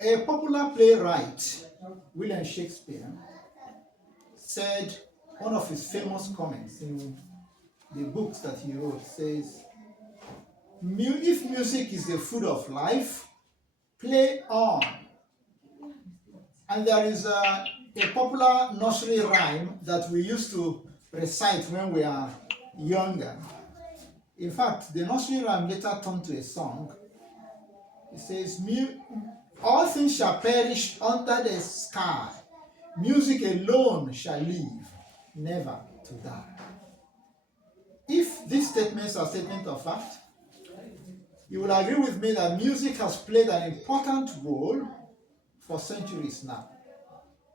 A popular playwright, William Shakespeare, said one of his famous comments in the books that he wrote says, if music is the food of life, play on. And there is a popular nursery rhyme that we used to recite when we are younger. In fact, the nursery rhyme later turned to a song. It says, all things shall perish under the sky. Music alone shall live, never to die. If these statements are statements of fact, you will agree with me that music has played an important role for centuries now.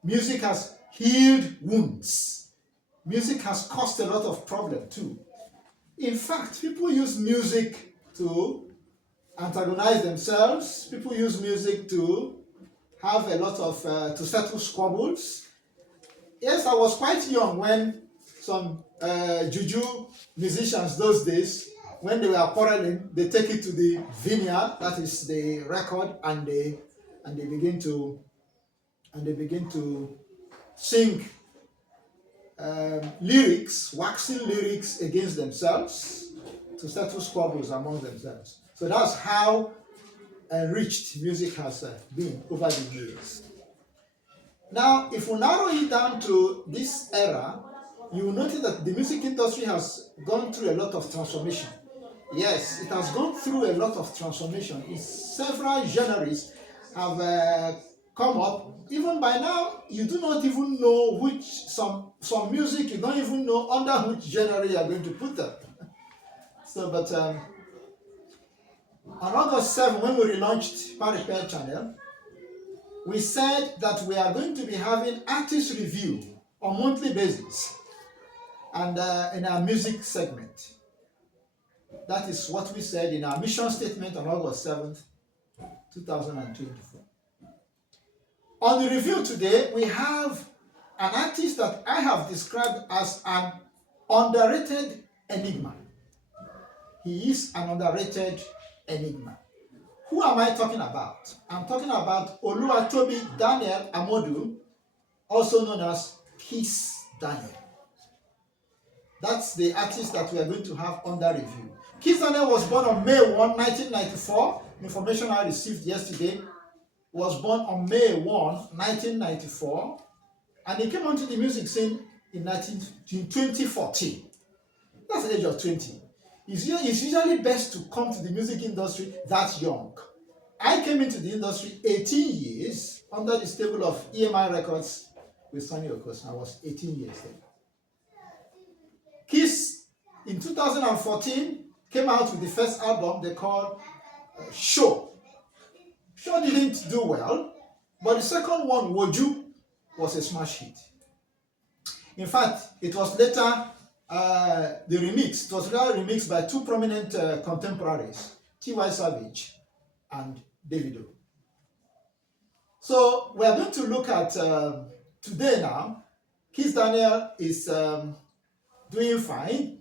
Music has healed wounds. Music has caused a lot of problem too. In fact, people use music to antagonize themselves. People use music to have a lot of, to settle squabbles. Yes, I was quite young when some juju musicians those days, when they were quarreling, they take it to the vineyard, that is the record, and they begin to sing lyrics, waxing lyrics against themselves to settle squabbles among themselves. So that's how enriched music has been over the years. Now, if we narrow it down to this era, you will notice that the music industry has gone through a lot of transformation. Yes, it has gone through a lot of transformation. Several genres have come up. Even by now, you do not even know which, some music, you don't even know under which genre you are going to put them. So, but on August 7, when we relaunched Repair Channel, we said that we are going to be having artist review on monthly basis and in our music segment. That is what we said in our mission statement on August 7th, 2024. On the review today, we have an artist that I have described as an underrated enigma. He is an underrated enigma. Who am I talking about? I'm talking about Oluwatobi Daniel Amodu, also known as Kiss Daniel. That's the artist that we are going to have under review. Kiss Daniel was born on May 1, 1994. Information I received yesterday, was born on May 1, 1994. And he came onto the music scene in 2014. That's the age of 20. It's usually best to come to the music industry that young. I came into the industry 18 years under the stable of EMI Records with Sonny Okos. I was 18 years then. Kiss, in 2014, came out with the first album they called Show. Show didn't do well, but the second one, Woju, was a smash hit. In fact, it was later the remix. It was later remixed by two prominent contemporaries, T.Y. Savage and Davido. So we are going to look at today now. Kiss Daniel is doing fine.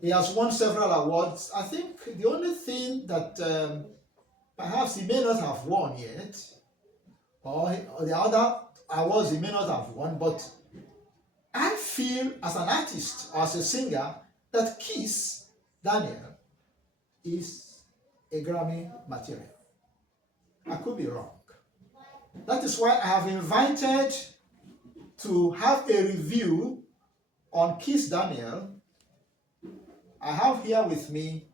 He has won several awards. I think the only thing that perhaps he may not have won yet, or the other awards he may not have won, but I feel as an artist or as a singer that Kiss Daniel is a Grammy material. I could be wrong. That is why I have invited to have a review on Kiss Daniel. I have here with me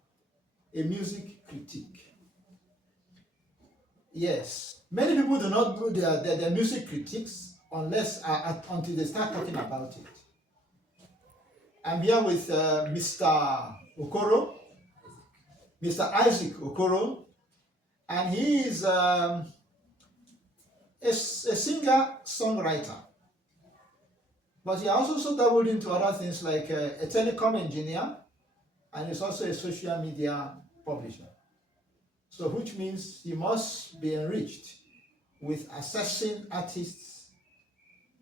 a music critique. Yes, many people do not do their music critiques unless until they start talking about it. I'm here with Mr. Okoro, Mr. Isaac Okoro, and he is a singer-songwriter. But he also dabbled into other things like a telecom engineer, and he's also a social media publisher. So which means he must be enriched with assessing artists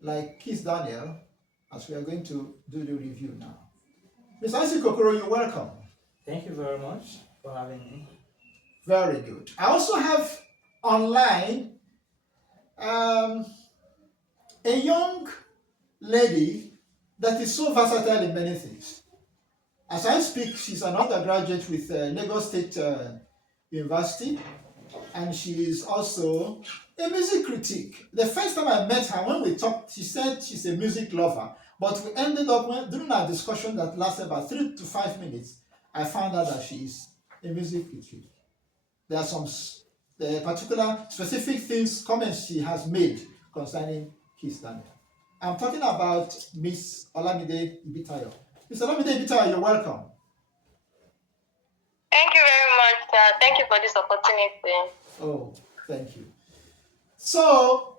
like Kiss Daniel, as we are going to do the review now. Mr. Isaac Okoro, you're welcome. Thank you very much for having me. Very good. I also have online Um, a young lady that is so versatile in many things. As I speak, she's an undergraduate with Lagos State University, and she is also a music critic. The first time I met her, when we talked, she said she's a music lover, but we ended up, during our discussion that lasted about 3 to 5 minutes, I found out that she is a music critic. There are some the particular specific things, comments she has made concerning Kiss Daniel. I'm talking about Miss Olamide Ibitayo. Miss Olamide Ibitayo, you're welcome. Thank you very much, sir. Thank you for this opportunity. Oh, thank you. So,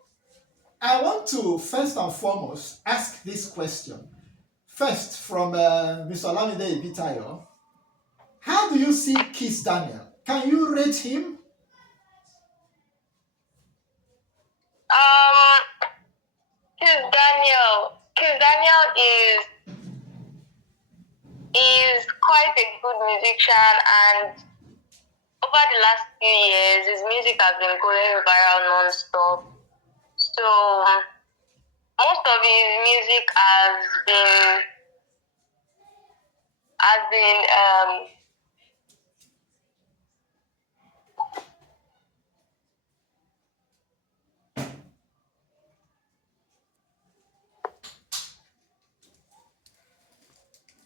I want to first and foremost ask this question. First, from Mr. Olamide Ibitayo, how do you see Kiss Daniel? Can you rate him? Kiss Daniel is quite a good musician, and over the last few years, his music has been going viral non-stop. So most of his music has been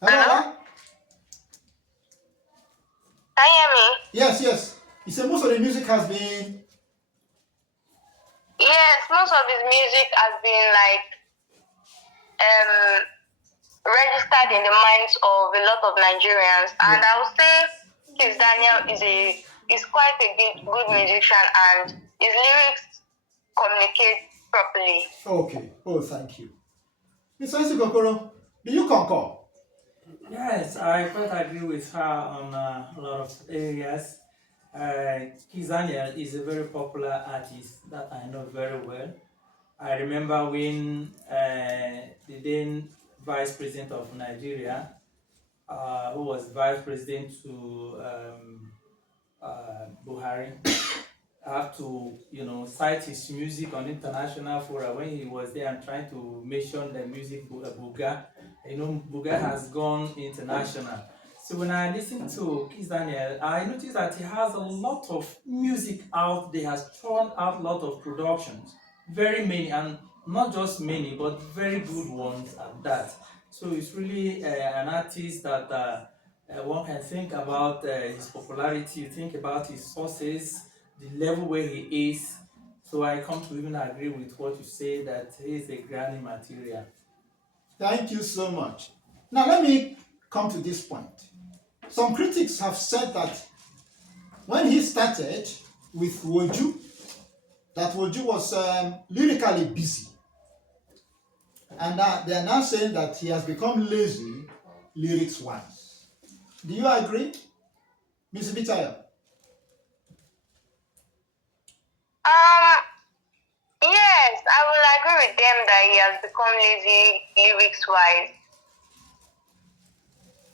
Hello? Can you hear me? Yes, yes. He said most of the music has been. Yes, most of his music has been registered in the minds of a lot of Nigerians, and I would say Kiss Daniel is quite a good musician, and his lyrics communicate properly. Okay. Oh, thank you. Mr. Isikokoro, do you concur? Yes, I quite agree with her on a lot of areas. Kiss Daniel is a very popular artist that I know very well. I remember when the then Vice President of Nigeria, who was Vice President to Buhari, have to cite his music on international fora when he was there and trying to mention the music Buga. Buga has gone international. So when I listen to Kiss Daniel, I noticed that he has a lot of music out there, has thrown out a lot of productions, very many, and not just many, but very good ones at that. So it's really an artist that one can think about his popularity, think about his sources, the level where he is. So I come to even agree with what you say, that he is a Grammy material. Thank you so much. Now let me come to this point. Some critics have said that when he started with Woju, that Woju was lyrically busy. And they are now saying that he has become lazy lyrics-wise. Do you agree, Ms. Bitayo? Yes, I will agree with them that he has become lazy lyrics-wise.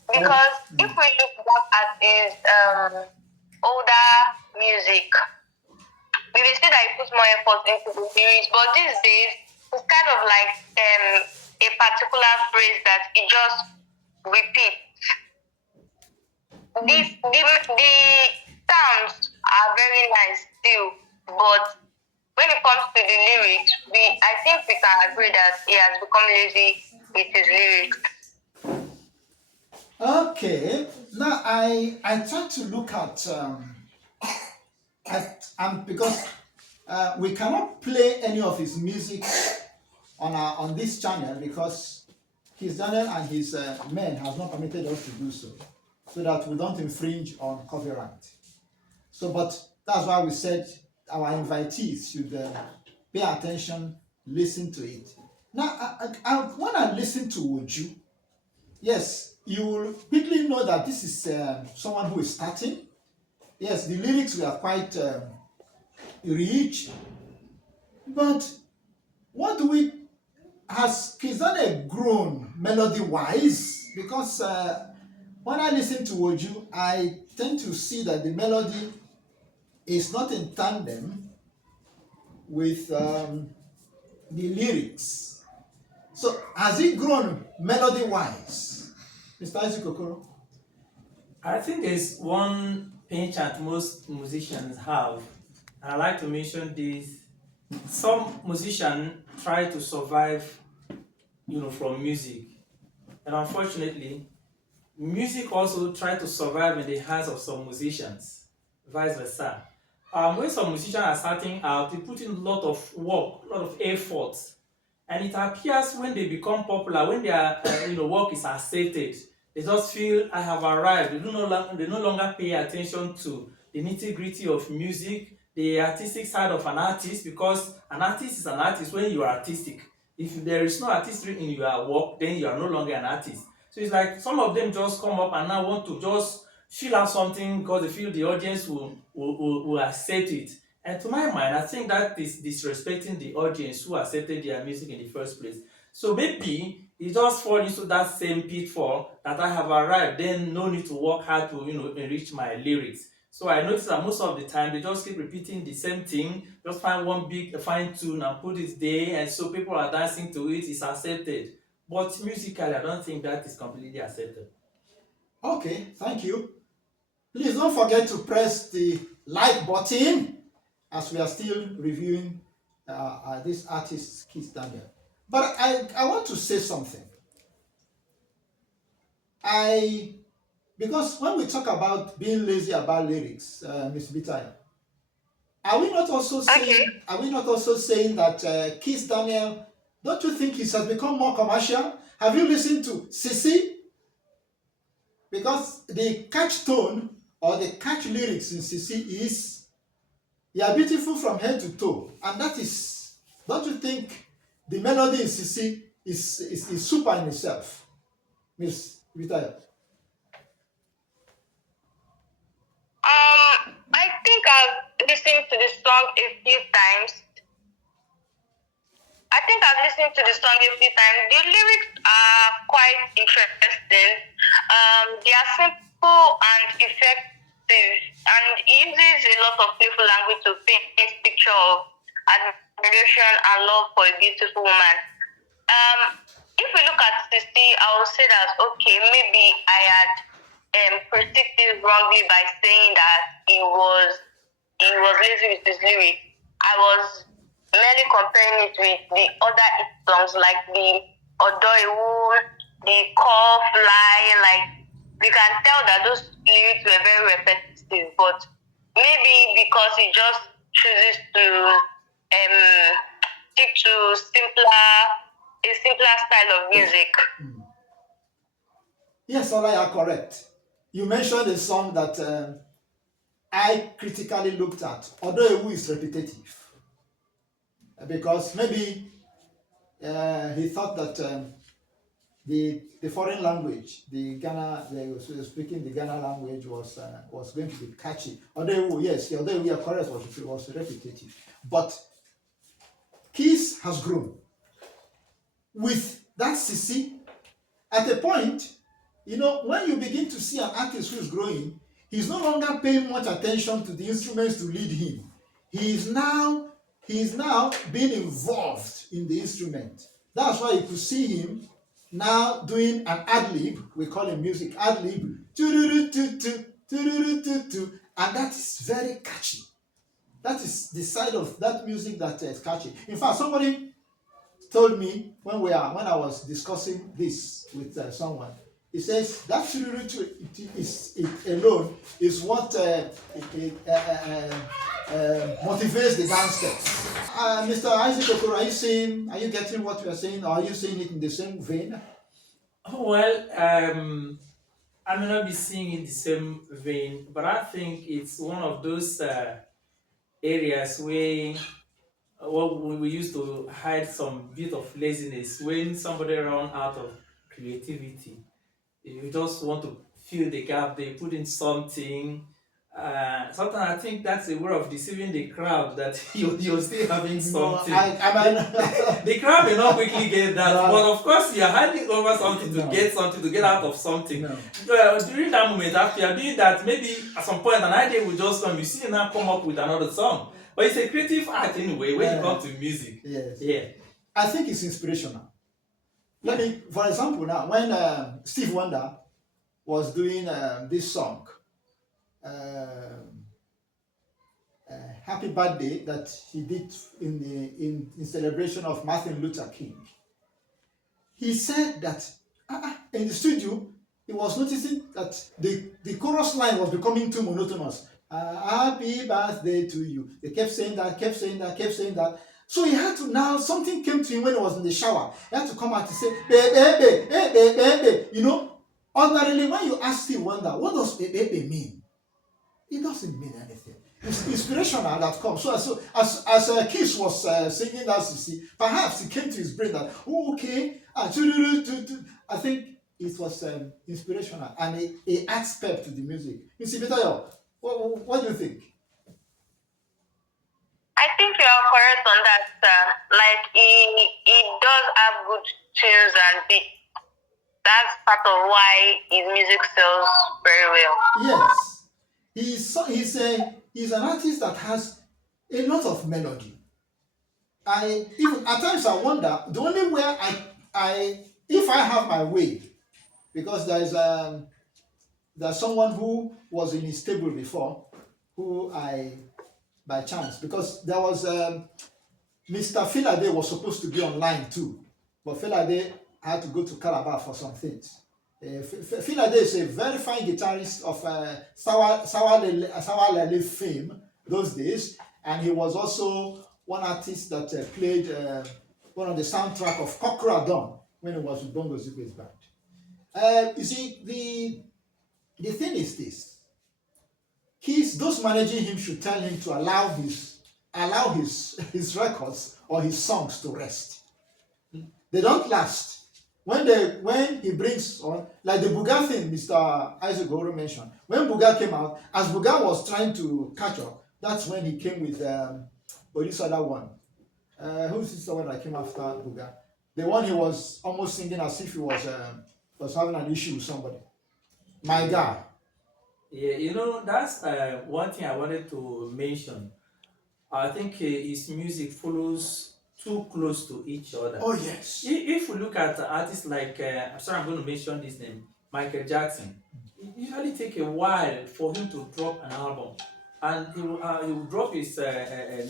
Because if we look back at his older music, we will see that he puts more effort into the lyrics. But these days, it's kind of like a particular phrase that he just repeats. The sounds are very nice still, but when it comes to the lyrics, I think we can agree that he has become lazy with his lyrics. Okay. Now I try to look at because we cannot play any of his music on this channel because his channel and his men have not permitted us to do so that we don't infringe on copyright. So, but that's why we said our invitees should pay attention, listen to it. Now, when I listen to Woju, yes, you will quickly know that this is someone who is starting. Yes, the lyrics were quite rich, but what do we has Kizane grown melody-wise? Because when I listen to Woju, I tend to see that the melody is not in tandem with the lyrics. So has it grown melody-wise, Mr. Isaac Okoro? I think there's one penchant most musicians have. I like to mention this. Some musicians try to survive, from music. And unfortunately, music also try to survive in the hands of some musicians, vice versa. When some musicians are starting out, they put in a lot of work, a lot of effort, and it appears when they become popular, when their work is accepted, they just feel I have arrived. They no longer pay attention to the nitty gritty of music, the artistic side of an artist, because an artist is an artist when you are artistic. If there is no artistry in your work, then you are no longer an artist. So it's like some of them just come up and now want to just fill out something because they feel the audience will accept it. And to my mind, I think that is disrespecting the audience who accepted their music in the first place. So maybe it just fall into that same pitfall that I have arrived, then no need to work hard to enrich my lyrics. So I notice that most of the time they just keep repeating the same thing, just find one big fine tune and put it there, and so people are dancing to it, it's accepted. But musically, I don't think that is completely accepted. Okay, thank you. Please don't forget to press the like button as we are still reviewing this artist, Keith Daniel. But I want to say something. Because when we talk about being lazy about lyrics, Ms. Bitaya, are we not also saying that Keith Daniel, don't you think he has become more commercial? Have you listened to Sissy? Because the catch tone or the catch lyrics in Sissy is, you are beautiful from head to toe. And that is, don't you think the melody in Sissy is super in itself, Miss Vitaya? I think I've listened to the song a few times. The lyrics are quite interesting. They are simple and effective, and it uses a lot of playful language to paint a picture of admiration and love for a beautiful woman. If we look at Sissy, I will say that okay, maybe I had perceived it wrongly by saying that he was lazy with his lyrics. I was merely comparing it with the other hit songs like the Odoiwu, the Call Fly. Like we can tell that those lyrics were very repetitive, but maybe because he just chooses to stick to a simpler style of music. Yes, Ola, you are correct. You mentioned a song that I critically looked at, although Ewu is repetitive. Because maybe he thought that the foreign language, they were speaking the Ghana language was going to be catchy. Although yes, although we are correct, was repetitive. But Kiss has grown with that Sissy. At a point, when you begin to see an artist who is growing, he's no longer paying much attention to the instruments to lead him. He is now being involved in the instrument. That's why you could see him now doing an ad-lib. We call it music ad-lib, and that is very catchy. That is the side of that music that is catchy. In fact, somebody told me when I was discussing this with someone, he says that it alone is what motivates the dancers. Mr. Isaac Okoro, are you getting what we are saying, or are you saying it in the same vein? Well, I may not be seeing in the same vein, but I think it's one of those areas where we used to hide some bit of laziness. When somebody run out of creativity, you just want to fill the gap. They put in something. Sometimes I think that's a way of deceiving the crowd that you're still having something. The crowd may not quickly get that, but of course you're handing over something to get something, to get out of something. During that moment, after you're doing that, maybe at some point an idea will just come. You see now come up with another song. But it's a creative art anyway when it comes to music. Yes. Yeah. I think it's inspirational. Let me, for example, now when Steve Wonder was doing this song, um, "Happy Birthday," that he did in celebration of Martin Luther King, he said that in the studio he was noticing that the chorus line was becoming too monotonous. Happy birthday to you. They kept saying that, kept saying that, kept saying that. So he had to now, something came to him when he was in the shower. He had to come out and say, baby, hey, baby. You know, ordinarily, when you ask Steve Wonder, what does baby mean? It doesn't mean anything. It's inspirational that comes. So as Kiss was singing that, you see, perhaps it came to his brain that, oh, okay, I think it was inspirational and it adds pep to the music. You see, Bitayo, what do you think? I think you are correct on that, sir. Like he does have good tunes and beats. That's part of why his music sells very well. Yes, he's an artist that has a lot of melody. I even at times I wonder the only way I if I have my way, because there's someone who was in his table before, who I by chance, because there was Mr. Filade was supposed to be online too, but Filade had to go to Calabar for some things. Filade is a very fine guitarist of Sawa Lele fame those days, and he was also one artist that played one of the soundtrack of Kokra Dawn when he was with Bongo Zikwe's band. You see, the thing is this: those managing him should tell him to allow his records or his songs to rest. They don't last. When he brings on, like the Buga thing Mr. Isaac Goro mentioned, when Buga came out, as Buga was trying to catch up, that's when he came with this other one. Who's this one that came after Buga? The one he was almost singing as if he was having an issue with somebody. My guy. Yeah, that's one thing I wanted to mention. I think his music follows too close to each other. Oh yes. If we look at artists like, I'm sorry, I'm going to mention this name, Michael Jackson, it usually take a while for him to drop an album. And he will drop his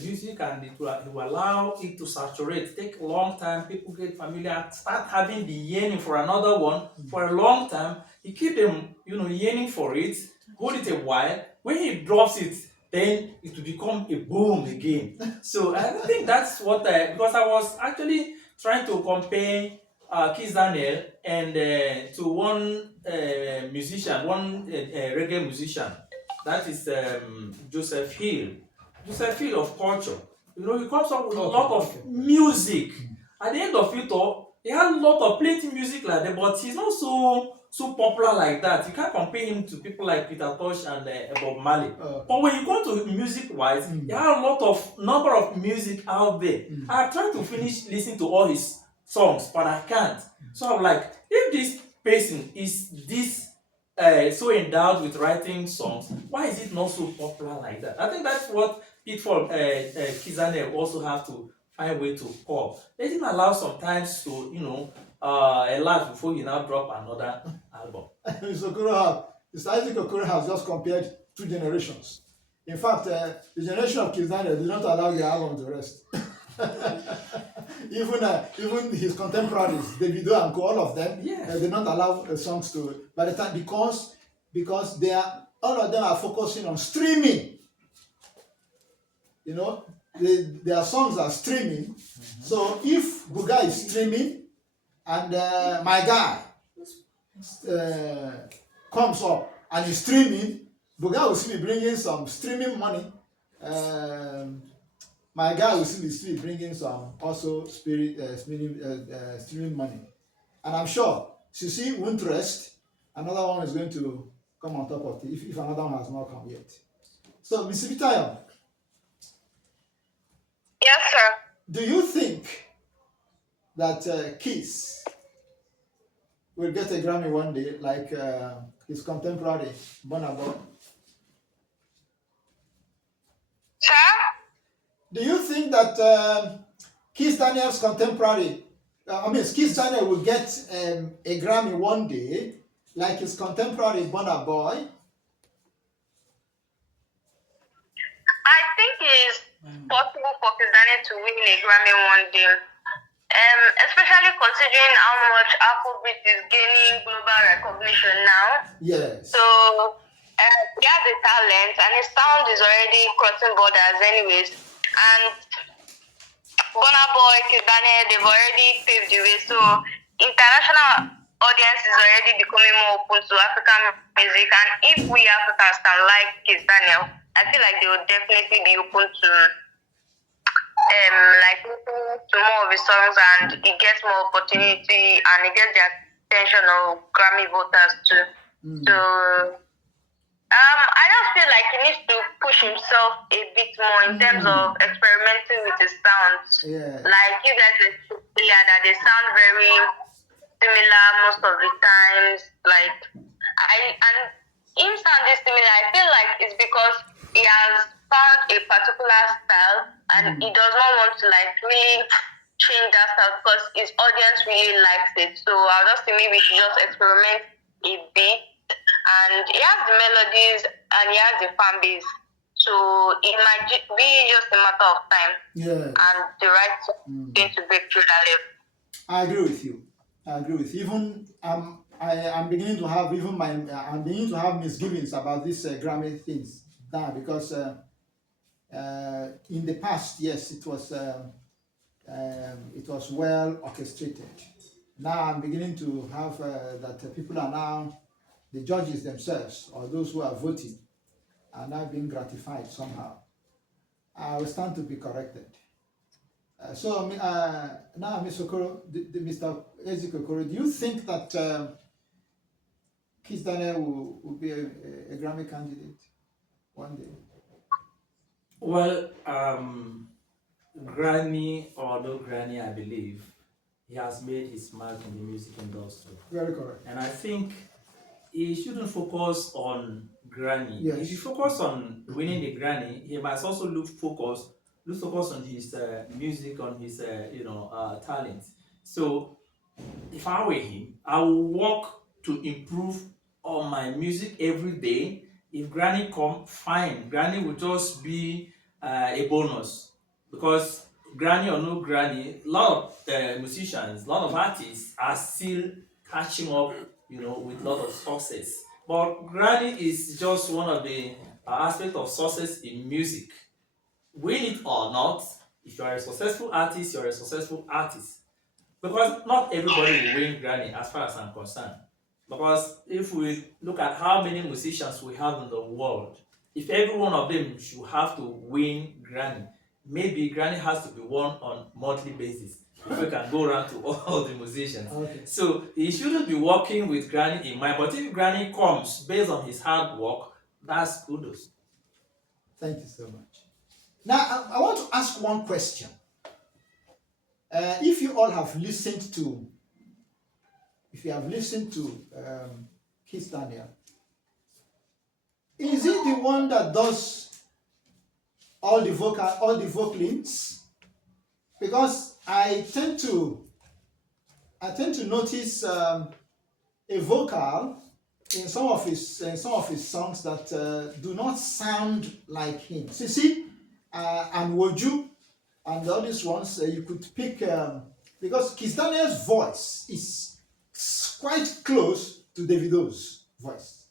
music and he will allow it to saturate, take a long time, people get familiar, start having the yearning for another one for a long time. He keep them, yearning for it, hold it a while. When he drops it, then it will become a boom again. So I don't think that's what because I was actually trying to compare Kiss Daniel and to one musician, one reggae musician. That is Joseph Hill. Joseph Hill of Culture. He comes up with a lot of music. At the end of it all, he had a lot of plenty music like that, but he's not so popular like that. You can't compare him to people like Peter Tosh and Bob Marley. But when you go to music wise, he had a lot of number of music out there. I tried to finish listening to all his songs, but I can't. So I'm like, if this person is this so endowed with writing songs, why is it not so popular like that? I think that's what Pitfall Kizane also have to find a way to call. Let him allow sometimes to, elapse before you now drop another album. Mr. Isaac Okoro has just compared two generations. In fact, the generation of Kizane did not allow the album to rest. Even his contemporaries, Davido and all of them, did not allow the songs to. By the time, because all of them are focusing on streaming. Their songs are streaming. So if Buga is streaming and my guy comes up and is streaming, Buga will still be bringing some streaming money. My guy will still be bringing some also streaming money. And I'm sure Sisi won't rest. Another one is going to come on top of it if another one has not come yet. So, Mr. Vitayo. Yes, sir. Do you think that Kiss will get a Grammy one day like his contemporary, Burna Boy? Sir? Do you think that Kiss Daniel's contemporary, Kiss Daniel will get a Grammy one day, like his contemporary Burna Boy? I think it is possible for Kizani to win a Grammy one day. Especially considering how much Afrobeat is gaining global recognition now. Yes. So he has a talent and his sound is already crossing borders anyways. And Burna Boy, Kizani, they've already paved the way. So international audience is already becoming more open to African music. And if we Africans can like Kiss Daniel, I feel like they will definitely be open to like listening to more of his songs, and he gets more opportunity and he gets the attention of Grammy voters too. So I just feel like he needs to push himself a bit more in terms of experimenting with his sounds. Yeah. Like you guys were earlier that they sound very similar most of the times. Like and him sounding similar, I feel like it's because he has found a particular style and he does not want to like really change that style because his audience really likes it. So I'll just say maybe we should just experiment a bit. And he has the melodies and he has the fan base. So it might be just a matter of time. Yeah. And the right thing to break through that level. I agree with you. Even I'm beginning to have I'm beginning to have misgivings about these Grammy things now because in the past, yes, it was well orchestrated. Now I'm beginning to have that people are now the judges themselves or those who are voting are now being gratified somehow. I will stand to be corrected. Now, Mr. Okoro, Mr. Ezekiel Okoro, do you think that Kiss Daniel will be a Grammy candidate one day? Well, Granny or no Granny, I believe he has made his mark in the music industry. Very correct. And I think he shouldn't focus on Granny. Yes. If he focus on winning the Granny, he must also look focus on his music, on his talent. So if I were him, I would work to improve on my music every day. If Granny come, fine. Granny will just be a bonus because Granny or no Granny, a lot of musicians, a lot of artists are still catching up, with a lot of success. But Granny is just one of the aspects of success in music. Win it or not, if you are a successful artist, you're a successful artist. Because not everybody will win Granny as far as I'm concerned. Because if we look at how many musicians we have in the world, if every one of them should have to win Granny, maybe Granny has to be won on monthly basis. If we can go around to all the musicians. Okay. So he shouldn't be working with Granny in mind. But if Granny comes based on his hard work, that's kudos. Thank you so much. Now, I want to ask one question. If you have listened to Kiss Daniel, is he the one that does all the vocalings? Because I tend to notice a vocal in some of his songs that do not sound like him. See, and Woju and all these ones you could pick because Kiss Daniel's voice is quite close to Davido's voice.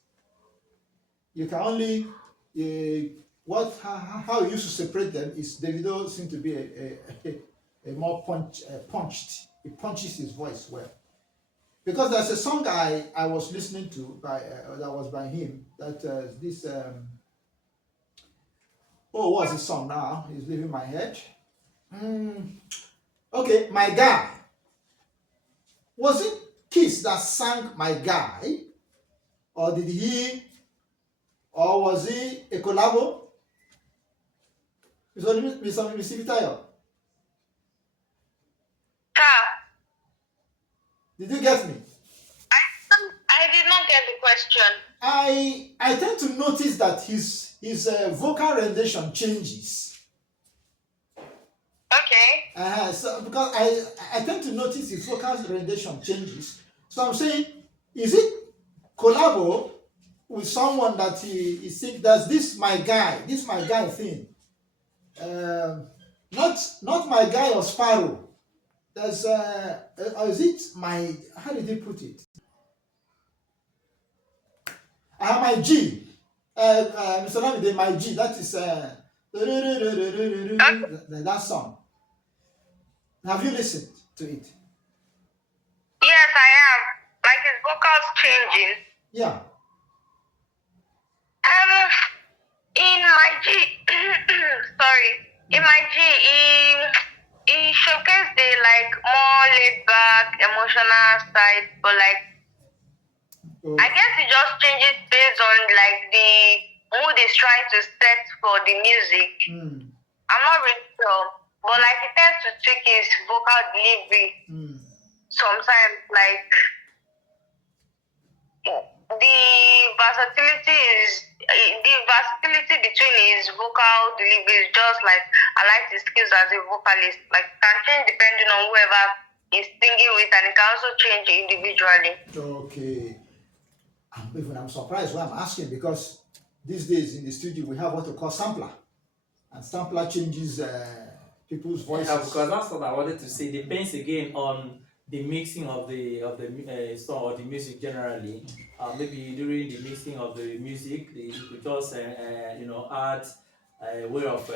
You can only how you used to separate them is Davido seemed to be a more punched. He punches his voice well. Because there's a song I was listening to that was by him that this what's the song now? It's leaving my head. Okay, My Guy. Was it Kiss that sang My Guy? Or was he a collabo? Mr. Vitayo. Did you get me? I did not get the question. I tend to notice that his vocal rendition changes. So because I tend to notice his vocal rendition changes. So I'm saying, is it collabo with someone that he think does this my guy thing? Not my guy or Sparrow. There's or is it my, how did he put it? My G. Mr. Lamide, my G. That is that song. Have you listened to it? Yes, I am. Like his vocals changing. Yeah. In my G, sorry, in my G, he showcased the like more laid back, emotional side, but like Oh. I guess it just changes based on like the mood is trying to set for the music. I'm not really sure, but like he tends to tweak his vocal delivery sometimes. Like the versatility between his vocal delivery is just like I like his skills as a vocalist. Like can change depending on whoever he's singing with, and it can also change individually. Okay. I'm surprised why I'm asking, because these days in the studio we have what we call sampler, and sampler changes people's voices. Yeah, because that's what I wanted to say. Depends again on the mixing of the song or the music generally. Maybe during the mixing of the music, you could just add a way of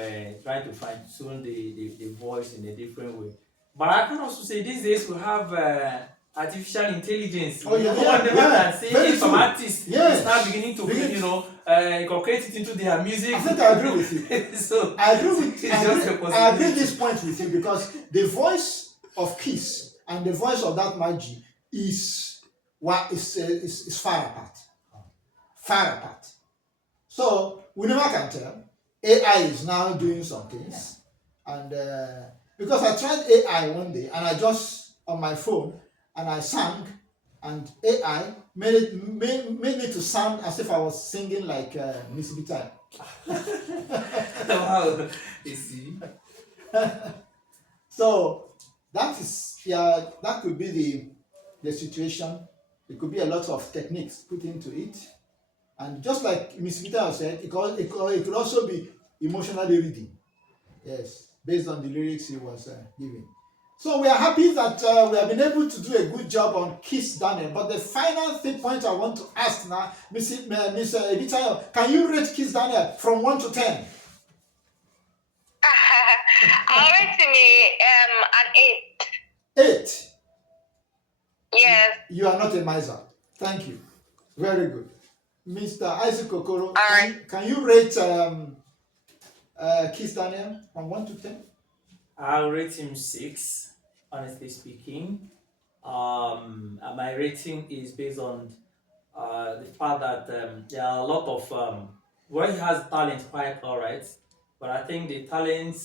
trying to fine tune the voice in a different way. But I can also say these days we have artificial intelligence. Oh, yeah, Whatever yeah. can say, Very some true. artists Yes. start beginning to incorporate it into their music. I think I agree with you. So I agree with it's just a I agree possibility. this point with you, because the voice of Kiss and the voice of that Magi is far apart. Far apart. So we never can tell. AI is now doing some things, and because I tried AI one day and I just on my phone and I sang, and AI made me to sound as if I was singing like Miss Bita. Wow, you see. So that could be the situation. It could be a lot of techniques put into it, and just like Miss Vita said, it could also be emotionally reading. Yes, based on the lyrics he was giving. So we are happy that we have been able to do a good job on Kiss Daniel. But the final point I want to ask now, Miss Vita, can you rate Kiss Daniel from 1 to 10? I'll rate him an 8. 8. Yes. You are not a miser. Thank you. Very good. Mr. Isaac Okoro, Alright. can you rate Kiss Daniel from 1 to 10? I'll rate him 6, honestly speaking. My rating is based on the fact that there are a lot of well, he has talent, quite alright, but I think the talent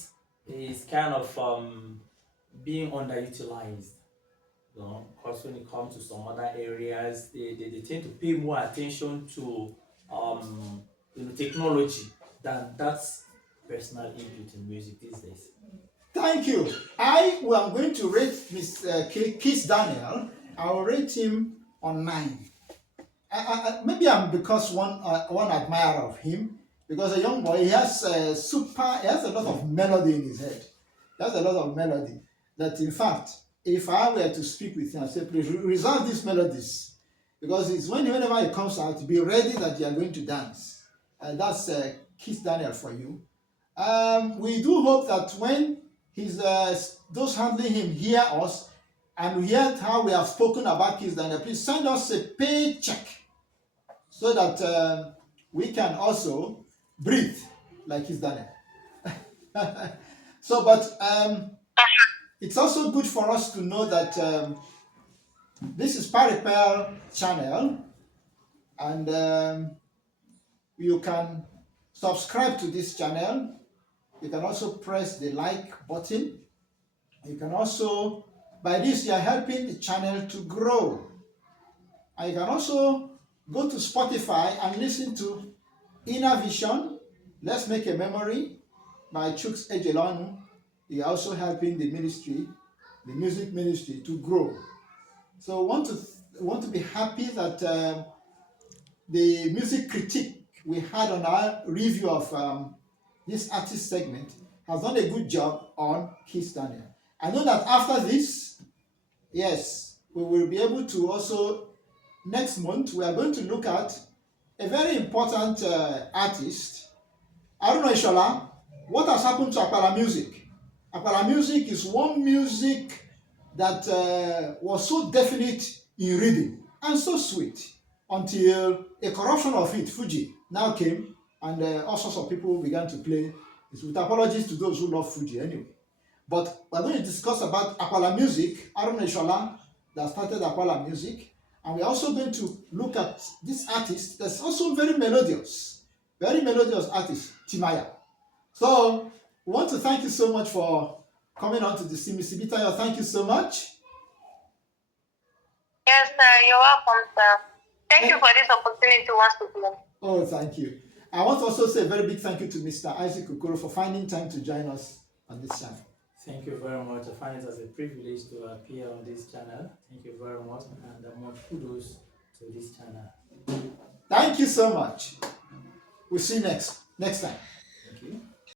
is kind of being underutilized. Because when it comes to some other areas, they tend to pay more attention to technology than that's personal input in music these days. Thank you. I am going to rate Mr. Kiss Daniel. I will rate him on 9. Maybe I'm because one admirer of him, because a young boy, he has a lot of melody in his head. He has a lot of melody that, in fact, if I were to speak with him, I say, please reserve these melodies, because it's whenever he comes out, be ready that you are going to dance. That's Kiss Daniel for you. We do hope that when those handling him hear us and hear how we have spoken about Kiss Daniel, please send us a paycheck so that we can also breathe like Kiss Daniel. So, but it's also good for us to know that this is Paripel channel, and you can subscribe to this channel. You can also press the like button. You can also, by this, you are helping the channel to grow. And you can also go to Spotify and listen to Inner Vision, Let's Make a Memory by Chuks Ejelonu. He also helping the ministry, the music ministry, to grow. So want to be happy that the music critique we had on our review of this artist segment has done a good job on Kiss Daniel. I know that after this, yes, we will be able to also, next month, we are going to look at a very important artist, Aruna Ishola. What has happened to Akpala music? Akpala music is one music that was so definite in reading and so sweet until a corruption of it, Fuji, now came and all sorts of people began to play. It's with apologies to those who love Fuji anyway. But we're going to discuss about Akpala music, Aruna Ishola, that started Akpala music. And we're also going to look at this artist that's also very melodious artist, Timaya. So we want to thank you so much for coming on to the Simisibitayo. Thank you so much. Yes, sir. You're welcome, sir. Thank you for this opportunity once again. Oh, thank you. I want to also say a very big thank you to Mr. Isaac Okoro for finding time to join us on this channel. Thank you very much. I find it as a privilege to appear on this channel. Thank you very much, and more kudos to this channel. Thank you so much. We'll see you next time.